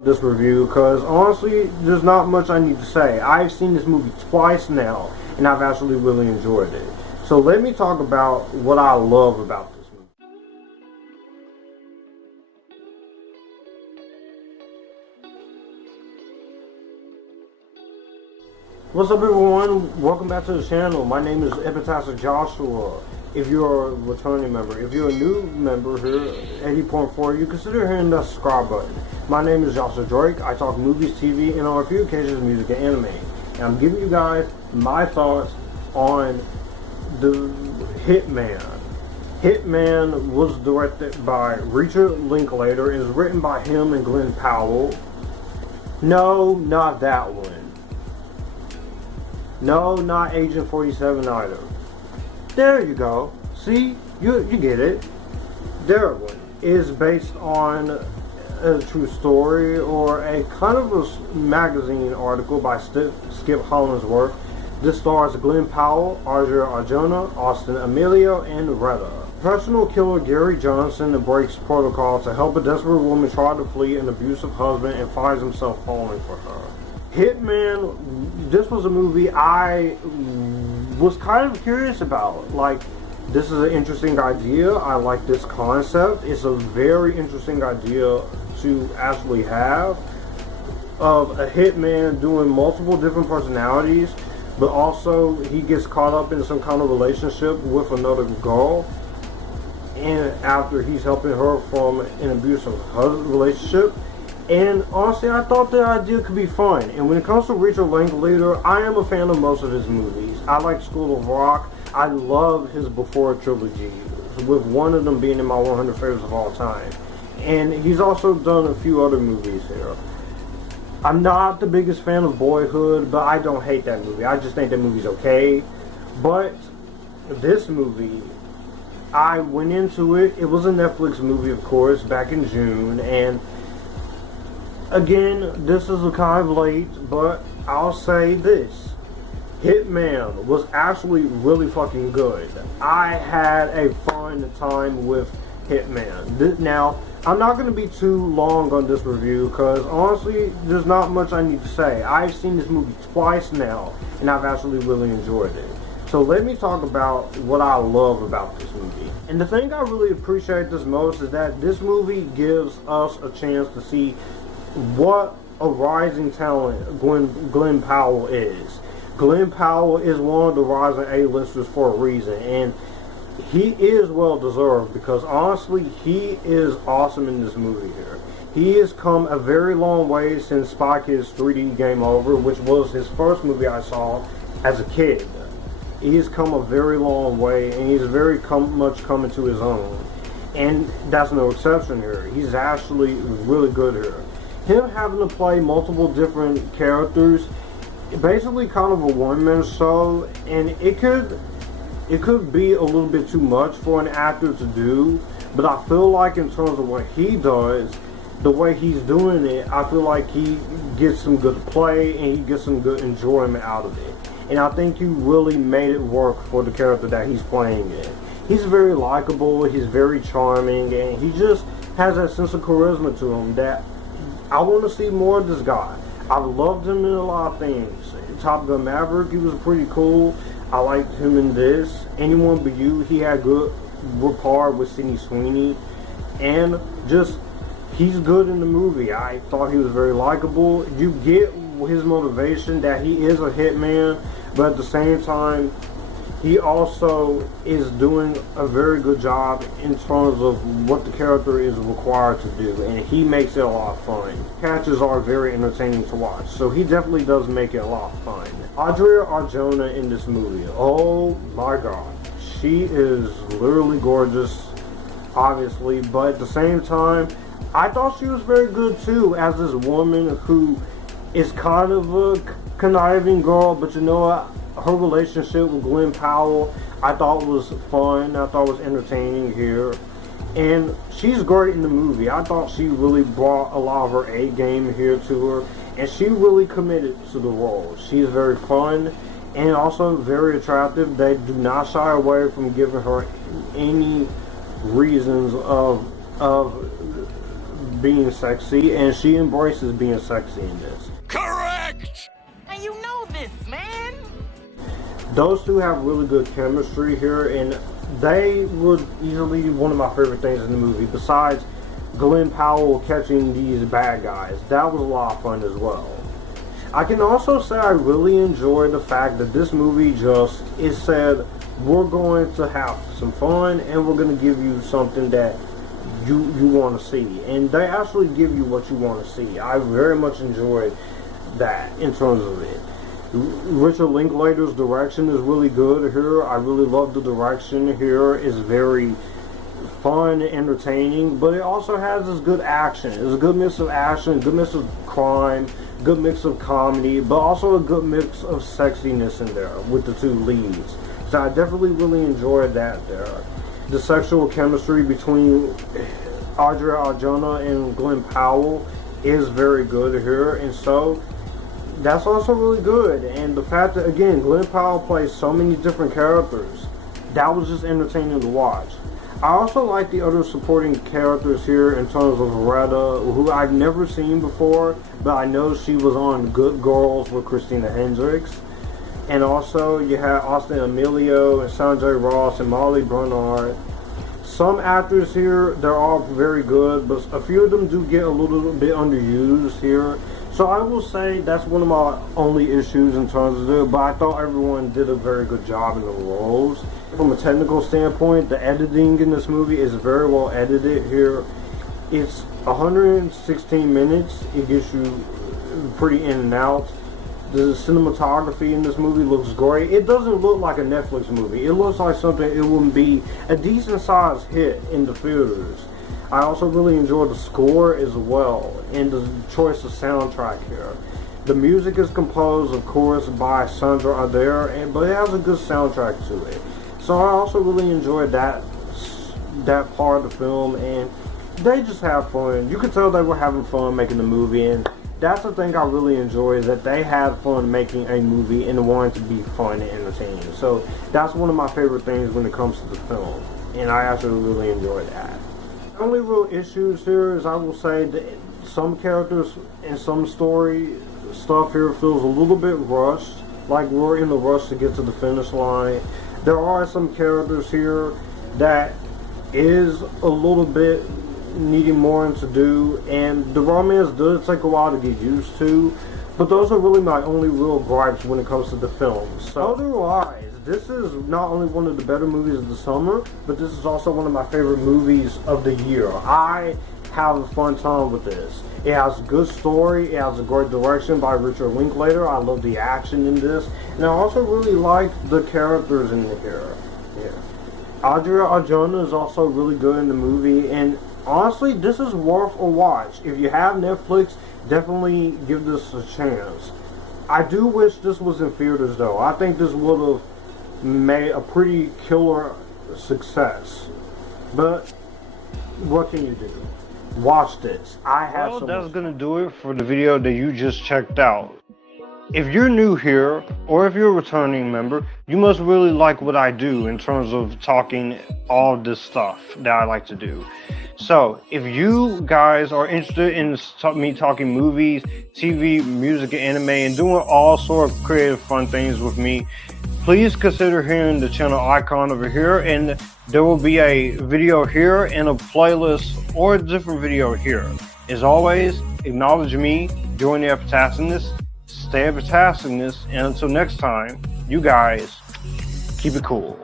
This review because honestly there's not much I need to say. I've seen this movie twice now and I've actually really enjoyed it. So let me talk about what I love about this movie. What's up everyone? Welcome back to the channel. My name is Epictastic Joshua. If you're a returning member, if you're a new member here, 80.4, you consider hitting the subscribe button. My name is Joshua Drake. I talk movies, TV, and on a few occasions music and anime. And I'm giving you guys my thoughts on the Hitman. Hitman was directed by Richard Linklater and is written by him and Glen Powell. No, not that one. No, not Agent 47 either. There you go. See? You get it. There one is based on a true story or a kind of a magazine article by Skip Hollandsworth. This stars Glen Powell, Adria Arjona, Amelio, and Retta. Professional killer Gary Johnson breaks protocol to help a desperate woman try to flee an abusive husband and finds himself falling for her. Hitman, this was a movie I was kind of curious about. Like, this is an interesting idea. I like this concept. It's a very interesting idea to actually have of a hitman doing multiple different personalities, but also he gets caught up in some kind of relationship with another girl, and after he's helping her from an abusive relationship. And honestly, I thought the idea could be fun. And when it comes to Richard Linklater, I am a fan of most of his movies. I like School of Rock. I love his Before trilogy, with one of them being in my 100 favorites of all time. And he's also done a few other movies here. I'm not the biggest fan of Boyhood, but I don't hate that movie. I just think that movie's okay. But this movie, I went into it. It was a Netflix movie, of course, back in June. And again, this is kind of late, but I'll say this. Hitman was actually really fucking good. I had a fun time with Hitman. Now, I'm not going to be too long on this review because honestly, there's not much I need to say. I've seen this movie twice now and I've actually really enjoyed it. So let me talk about what I love about this movie. And the thing I really appreciate this most is that this movie gives us a chance to see what a rising talent Glen Powell is. Glen Powell is one of the rising A-listers for a reason, and he is well deserved because honestly he is awesome in this movie here. He has come a very long way since Spy Kids 3D Game Over, which was his first movie I saw as a kid. He's come a very long way and he's very much coming to his own, and that's no exception here. He's actually really good here. Him having to play multiple different characters, basically kind of a one-man show, and it could be a little bit too much for an actor to do, but I feel like in terms of what he does, the way he's doing it, I feel like he gets some good play and he gets some good enjoyment out of it. And I think he really made it work for the character that he's playing in. He's very likable, he's very charming, and he just has that sense of charisma to him that I want to see more of this guy. I've loved him in a lot of things. Top Gun Maverick, he was pretty cool. I liked him in this. Anyone But You, he had good rapport with Sydney Sweeney. And just, he's good in the movie. I thought he was very likable. You get his motivation that he is a hitman, but at the same time, he also is doing a very good job in terms of what the character is required to do, and he makes it a lot of fun. Catches are very entertaining to watch, so he definitely does make it a lot of fun. Adria Arjona in this movie, oh my god, she is literally gorgeous, obviously, but at the same time, I thought she was very good too, as this woman who is kind of a conniving girl, but you know what? Her relationship with Glen Powell, I thought was fun. I thought was entertaining here. And she's great in the movie. I thought she really brought a lot of her A game here to her. And she really committed to the role. She's very fun and also very attractive. They do not shy away from giving her any reasons of being sexy, and she embraces being sexy in this. Correct! And you know this, man! Those two have really good chemistry here, and they were easily one of my favorite things in the movie, besides Glen Powell catching these bad guys. That was a lot of fun as well. I can also say I really enjoyed the fact that this movie it said, we're going to have some fun and we're going to give you something that you want to see. And they actually give you what you want to see. I very much enjoyed that in terms of it. Richard Linklater's direction is really good here. I really love the direction here. It's very fun and entertaining, but it also has this good action. It's a good mix of action, good mix of crime, good mix of comedy, but also a good mix of sexiness in there with the two leads. So I definitely really enjoyed that there. The sexual chemistry between Adria Arjona and Glen Powell is very good here, and so that's also really good. And the fact that, again, Glen Powell plays so many different characters, that was just entertaining to watch. I also like the other supporting characters here in terms of Retta, who I've never seen before, but I know she was on Good Girls with Christina Hendricks. And also you have Austin Amelio and Sanjay Rao and Molly Bernard. Some actors here, they're all very good, but a few of them do get a little bit underused here. So I will say that's one of my only issues in terms of it, but I thought everyone did a very good job in the roles. From a technical standpoint, the editing in this movie is very well edited here. It's 116 minutes. It gets you pretty in and out. The cinematography in this movie looks great. It doesn't look like a Netflix movie. It looks like something it would be a decent sized hit in the theaters. I also really enjoyed the score as well, and the choice of soundtrack here. The music is composed, of course, by Sanjay Rao, but it has a good soundtrack to it. So I also really enjoyed that part of the film, and they just have fun. You could tell they were having fun making the movie, and that's the thing I really enjoy, is that they had fun making a movie and wanted to be fun and entertaining. So that's one of my favorite things when it comes to the film, and I actually really enjoy that. The only real issues here is I will say that some characters and some story stuff here feels a little bit rushed, like we're in the rush to get to the finish line. There are some characters here that is a little bit needing more to do, and the romance does take a while to get used to, but those are really my only real gripes when it comes to the film. So otherwise, this is not only one of the better movies of the summer, but this is also one of my favorite movies of the year. I have a fun time with this. It has a good story, it has a great direction by Richard Linklater. I love the action in this, and I also really like the characters in here. Yeah. Adria Arjona is also really good in the movie, and honestly, this is worth a watch. If you have Netflix, definitely give this a chance. I do wish this was in theaters, though. I think this would have made a pretty killer success. But what can you do? Watch this. Well, that's gonna do it for the video that you just checked out. If you're new here, or if you're a returning member, you must really like what I do in terms of talking all this stuff that I like to do. So, if you guys are interested in me talking movies, TV, music, and anime, and doing all sort of creative fun things with me, please consider hitting the channel icon over here, and there will be a video here and a playlist or a different video here. As always, acknowledge me, join the Epictasticness, stay Epictasticness, and until next time, you guys keep it cool.